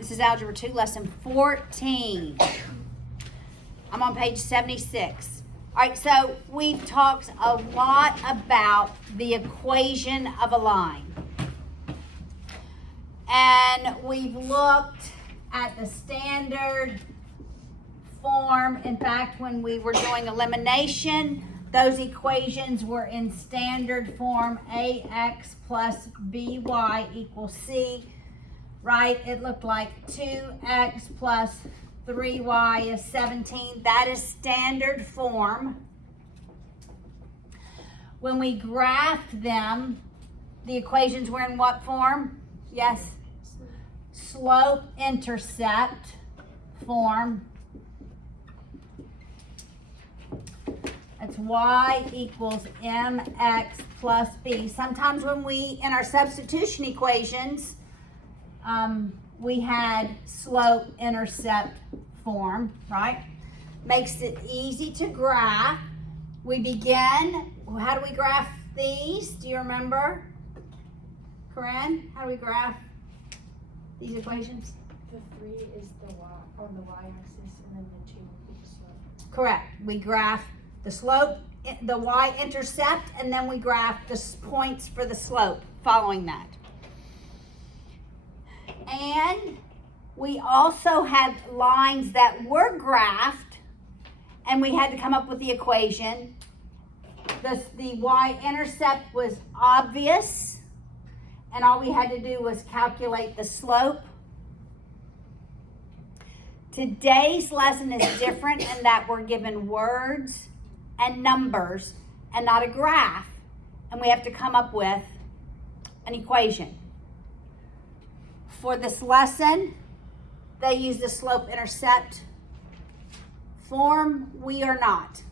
This is Algebra 2, Lesson 14. I'm on page 76. All right, so we've talked a lot about the equation of a line. And we've looked at the standard form. In fact, when we were doing elimination, those equations were in standard form, ax plus by equals c, right? It looked like 2x plus 3y is 17. That is standard form. When we graphed them, the equations were in what form? Yes? Slope-intercept form. That's y equals mx plus b. Sometimes when we, in our substitution equations, we had slope-intercept form, right? Makes it easy to graph. We begin, how do we graph these? Do you remember? Corinne, how do we graph these equations? The 3 is the y on the y-axis, and then the 2 will be the slope. Correct. We graph the slope, the y-intercept, and then we graph the points for the slope following that. And we also had lines that were graphed, and we had to come up with the equation. The y-intercept was obvious, and all we had to do was calculate the slope. Today's lesson is different in that we're given words and numbers and not a graph, and we have to come up with an equation. For this lesson, they use the slope-intercept form. We are not.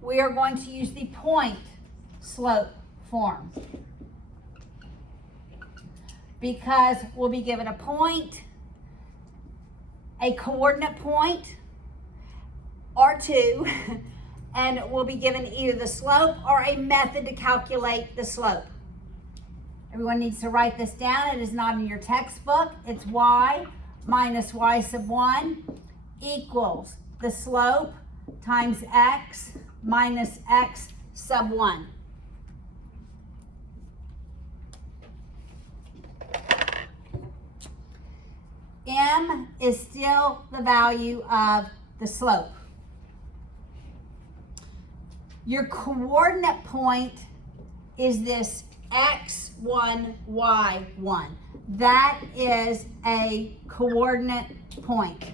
We are going to use the point slope form because we'll be given a point, a coordinate point, or two, and we'll be given either the slope or a method to calculate the slope. Everyone needs to write this down. It is not in your textbook. It's y minus y sub 1 equals the slope times x minus x sub 1. M is still the value of the slope. Your coordinate point is this x1, y1. That is a coordinate point.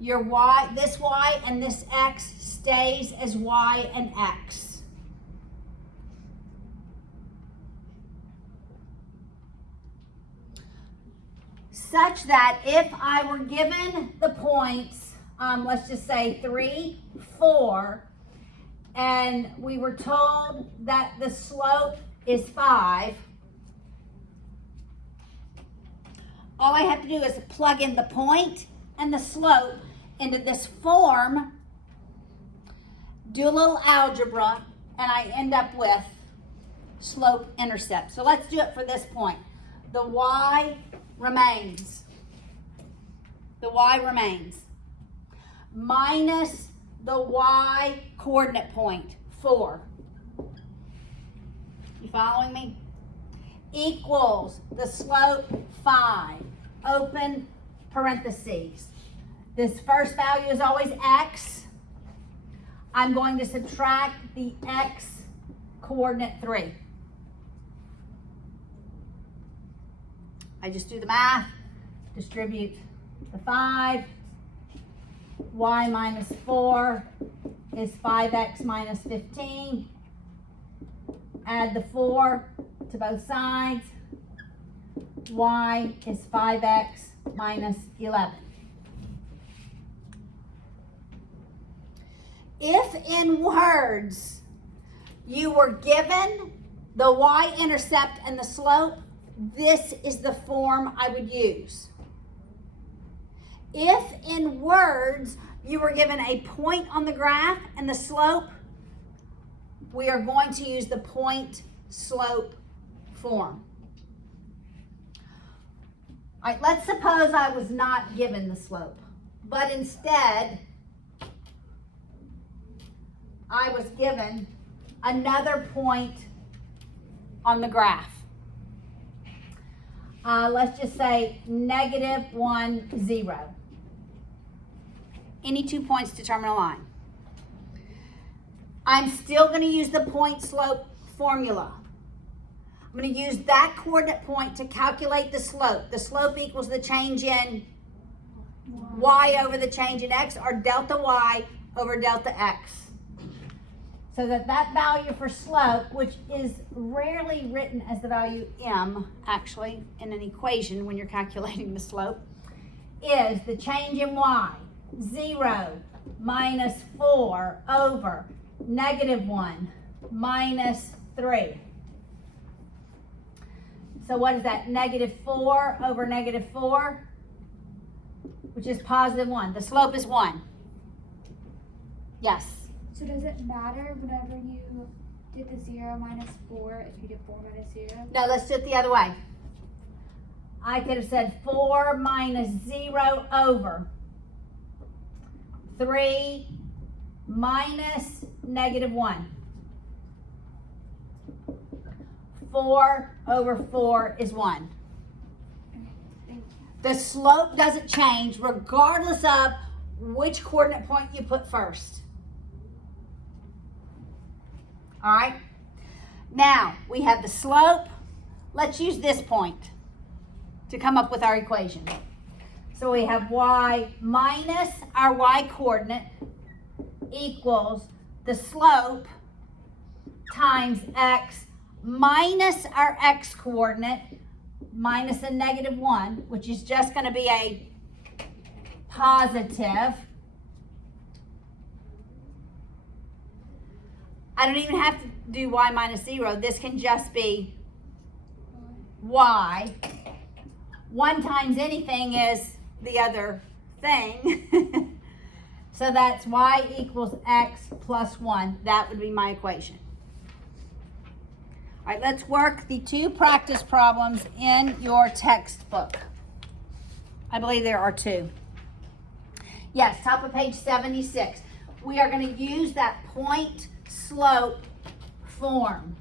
Your y, this y and this x stays as y and x. Such that if I were given the points, let's just say 3, 4, and we were told that the slope is 5, all I have to do is plug in the point and the slope into this form, do a little algebra, and I end up with slope-intercept. So let's do it for this point. The y remains. The y remains. Minus the y coordinate point, 4. You following me? Equals the slope 5. Open parentheses. This first value is always x. I'm going to subtract the x coordinate 3. I just do the math, distribute the 5. Y minus 4 is 5x minus 15. Add the 4 to both sides. Y is 5x minus 11. If in words you were given the y-intercept and the slope, this is the form I would use. If in words you were given a point on the graph and the slope, we are going to use the point slope form. All right, let's suppose I was not given the slope, but instead I was given another point on the graph. Let's just say -1, 0. Any 2 points determine a line. I'm still going to use the point slope formula. I'm going to use that coordinate point to calculate the slope. The slope equals the change in y over the change in x, or delta y over delta x. So that value for slope, which is rarely written as the value m, actually, in an equation when you're calculating the slope, is the change in y, 0 minus 4 over -1 minus 3. So what is that? -4 over -4, which is +1. The slope is 1. Yes. So does it matter whenever you did the 0 minus 4 if you did 4 minus 0? No, let's do it the other way. I could have said 4 minus 0 over 3 minus -1. 4 over 4 is 1. Thank you. The slope doesn't change regardless of which coordinate point you put first. All right? Now, we have the slope. Let's use this point to come up with our equation. So we have y minus our y coordinate equals the slope times x minus our x coordinate minus a -1, which is just going to be a positive. I don't even have to do y minus 0. This can just be y. 1 times anything is the other thing. So that's y equals x plus 1. That would be my equation. All right, let's work the 2 practice problems in your textbook. I believe there are 2. Yes, top of page 76. We are going to use that point slope form.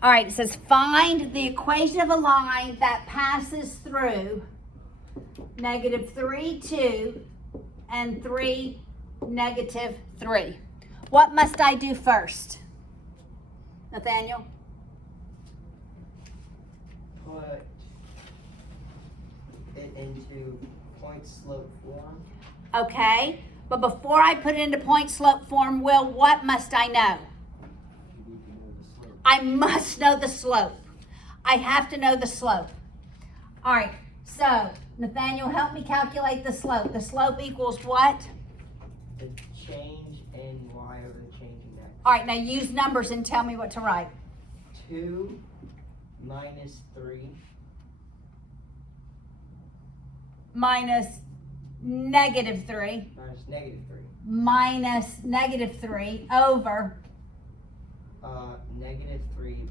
All right, it says find the equation of a line that passes through -3, 2, and 3, -3. What must I do first? Nathaniel? Put it into point slope form. Okay, but before I put it into point slope form, Will, what must I know? You need to know the slope. I must know the slope. I have to know the slope. All right, so Nathaniel, help me calculate the slope. The slope equals what? The change in y over the change in x. All right, now use numbers and tell me what to write. 2 minus 3 Minus -3 minus -3. minus -3 over, -3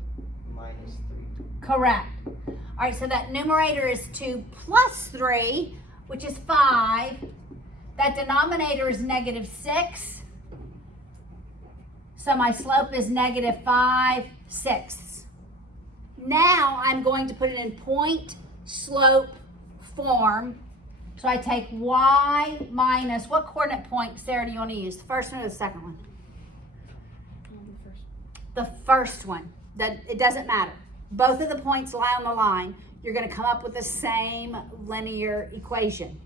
minus 3. correct. All right, so that numerator is 2 plus 3, which is 5. That denominator is -6. So my slope is -5/6. Now I'm going to put it in point slope form. So I take y minus, what coordinate point, Sarah, do you want to use? The first one or the second one? The first one. It doesn't matter. Both of the points lie on the line. You're going to come up with the same linear equation.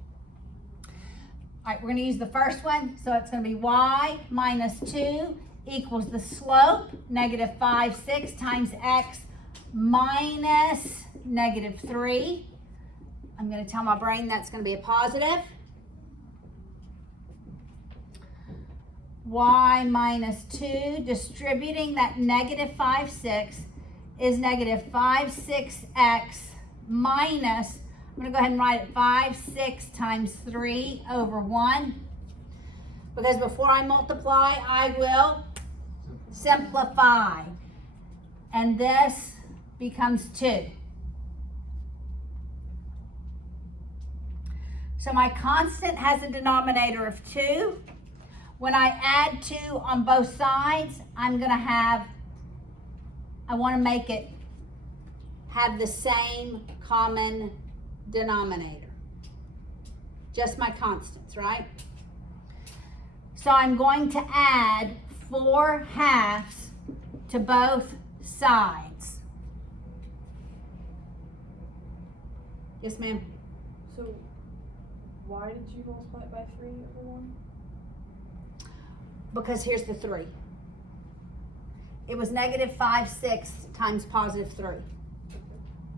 All right, we're going to use the first one. So it's going to be y minus 2 equals the slope, -5/6 times x minus -3. I'm going to tell my brain that's going to be a positive. Y minus 2, distributing that -5/6 is -5/6x minus, I'm going to go ahead and write it 5/6 times 3 over 1. Because before I multiply, I will simplify, and this becomes 2. So my constant has a denominator of 2. When I add 2 on both sides, I want to make it have the same common denominator. Just my constants, right? So I'm going to add 4 halves to both sides. Yes, ma'am? So, why did you multiply it by 3 over 1? Because here's the 3. It was negative 5 sixths times positive 3.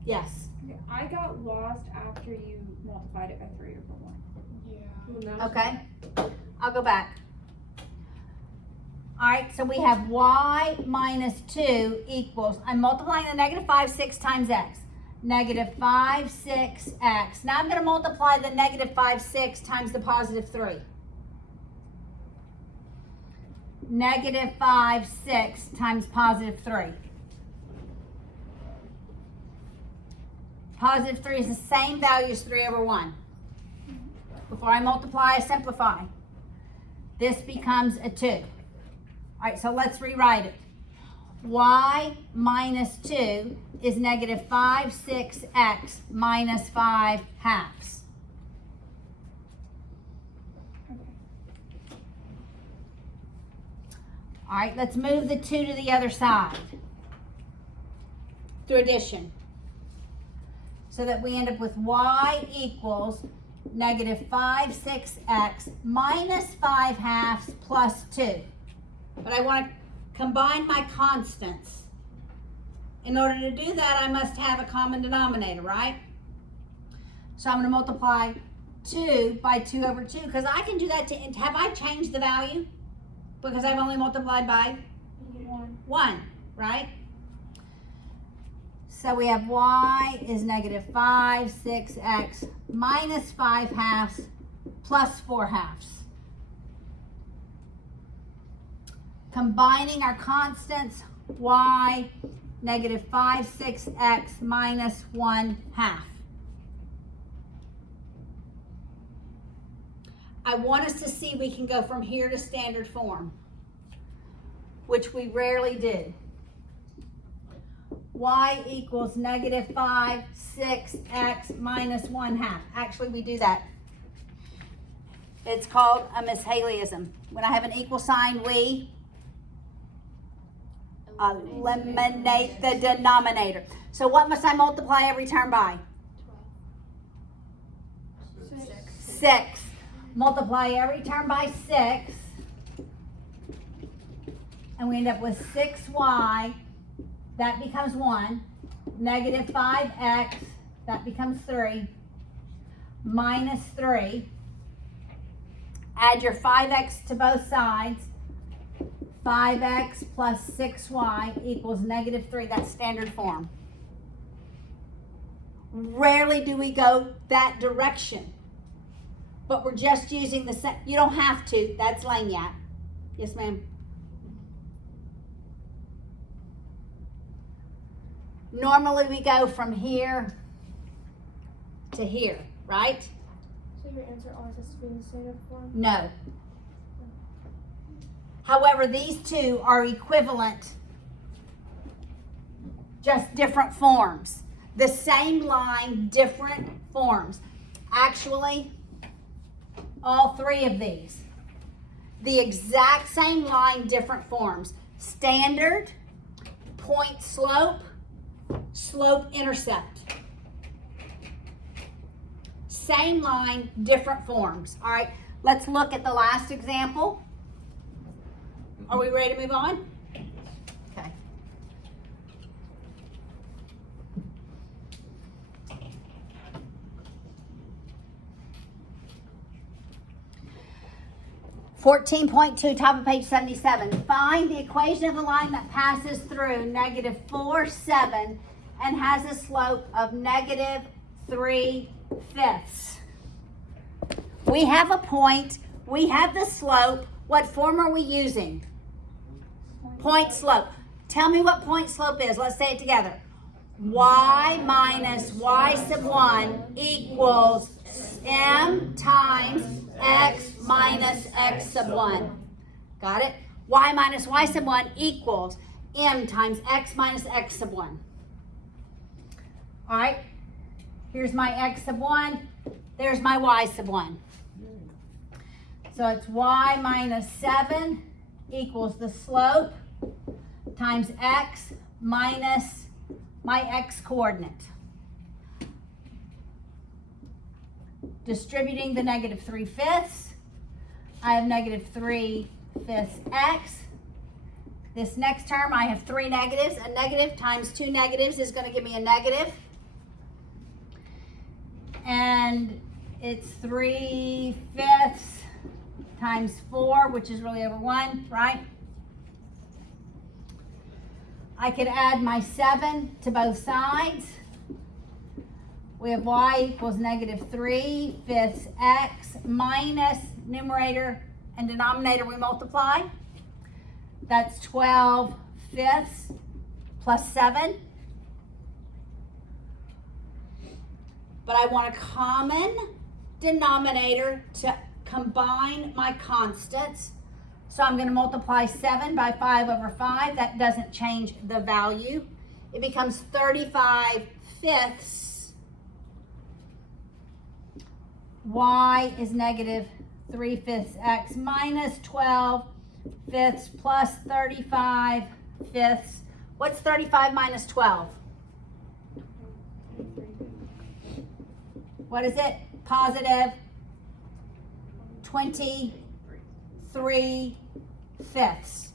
Yes. Okay, I got lost after you multiplied it by 3 over 1. Yeah. Okay. I'll go back. All right, so we have y minus 2 equals, I'm multiplying the negative 5 6 times x. Negative 5 6x. Now I'm going to multiply the negative 5 6 times the positive 3. Negative 5 6 times positive 3. Positive 3 is the same value as 3 over 1. Before I multiply, I simplify. This becomes a 2. All right, so let's rewrite it. Y minus 2 is negative 5 6x minus 5 halves. All right, let's move the 2 to the other side through addition, so that we end up with y equals negative 5 6x minus 5 halves plus 2. But I want to combine my constants. In order to do that, I must have a common denominator, right? So I'm going to multiply 2 by 2 over 2, because I can do that to, have I changed the value? Because I've only multiplied by 1, right? So we have y is negative 5 6x minus 5 halves plus 4 halves. Combining our constants, y negative 5 6x minus 1 half. I want us to see we can go from here to standard form, which we rarely do. Y equals negative 5 6x minus 1 half. Actually, we do that. It's called a mishaleyism. When I have an equal sign, we eliminate the denominator. So what must I multiply every term by? 6. Multiply every term by 6. And we end up with 6y. That becomes 1. Negative 5x. That becomes 3. Minus 3. Add your 5x to both sides. 5x plus 6y equals negative 3. That's standard form. Rarely do we go that direction. But we're just using the same. You don't have to. That's lagniappe. Yes, ma'am. Normally we go from here to here, right? So your answer always has to be in the standard form? No. However, these two are equivalent, just different forms. The same line, different forms. Actually, all 3 of these. The exact same line, different forms. Standard, point slope, slope intercept. Same line, different forms. All right, let's look at the last example. Are we ready to move on? Okay. (14.2), top of page 77. Find the equation of the line that passes through negative 4 7 and has a slope of negative 3/5. We have a point. We have the slope. What form are we using? Point slope. Tell me what point slope is. Let's say it together. Y minus y sub 1 equals m times x minus x sub 1. Got it? Y minus y sub 1 equals m times x minus x sub 1. All right, here's my x sub 1, there's my y sub 1. So it's y minus 7 equals the slope times x minus my x coordinate. Distributing the negative 3/5, I have negative 3/5 x. This next term, I have 3 negatives. A negative times 2 negatives is going to give me a negative. And it's 3/5 times 4, which is really over 1, right? I could add my 7 to both sides. We have y equals negative 3/5 x minus numerator and denominator we multiply. That's 12/5 plus 7. But I want a common denominator to combine my constants. So I'm going to multiply 7 by 5/5. That doesn't change the value. It becomes 35/5. Y is negative 3/5 x minus 12/5 plus 35/5. What's 35 minus 12? What is it? Positive 23/5.